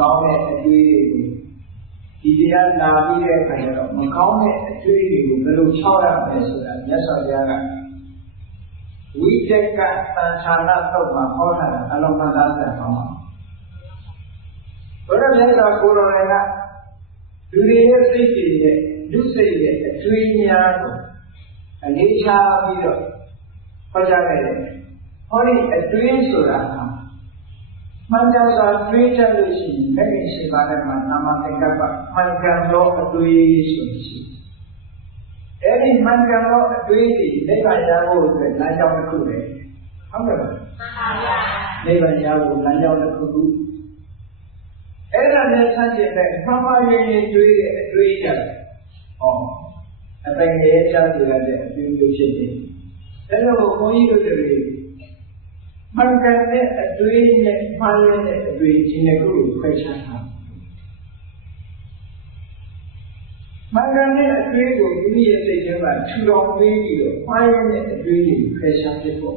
ကောင်းတဲ့အတွေးတွေကိုဒီတရားနာပြီးတဲ့အခါကျတော့မကောင်းတဲ့အတွေးတွေကိုဘယ်လိုချောက်ရမလဲဆိုတာမြတ်စွာဘုရားကဝိတက်ကတန်ဌာနတော့မှာဟောတာအလုံးမသားဆက်အောင်ပါဘုရားမြတ်စွာကိုယ်တော်ကလူတွေရဲ့စိတ်တွေရဲ့လူစိတ်ရဲ့အတွေးများကိုအလေးထားပြီးတော့ဟောကြားခဲ့တယ်ဟောဒီအတွေးဆိုတာဟာ မှန်ကြောစွာတွေးတတ်လို့ရှိရင်လက်ရှိရှိပါတဲ့မှာနာမသင်္ကပ္ပမှန်ကန်သောအတွေးဆိုရှိအဲ့ဒီမှန်ကန်သောအတွေးတွေနိဗ္ဗာန်ရဖို့အတွက်လမ်းကြောင်းတစ်ခုပဲဟုတ်ကဲ့လားမှန်ပါဗျာနိဗ္ဗာန်ရဖို့လမ်းကြောင်းတစ်ခုခုအဲ့ဒါနဲ့ဆန့်ကျင်တဲ့မှန်ပါရင်ရင်တွေးတဲ့အတွေးရတယ်ဟောအပိုင်ရဲ့ချပြရတဲ့အတွေးမျိုးဖြစ်တယ်အဲ့တော့ဘုန်းကြီးတို့တွေ မှန်ကန်တဲ့အတွေးနဲ့မှားရတဲ့အတွေးချင်းတစ်ခုကိုခွဲခြားတာမှန်ကန်တဲ့အတွေးကိုမိမိရဲ့စိတ်ထဲမှာထူထောင်ပေးပြီးတော့မှားရတဲ့အတွေးကိုခွဲခြားဖြစ်ဖို့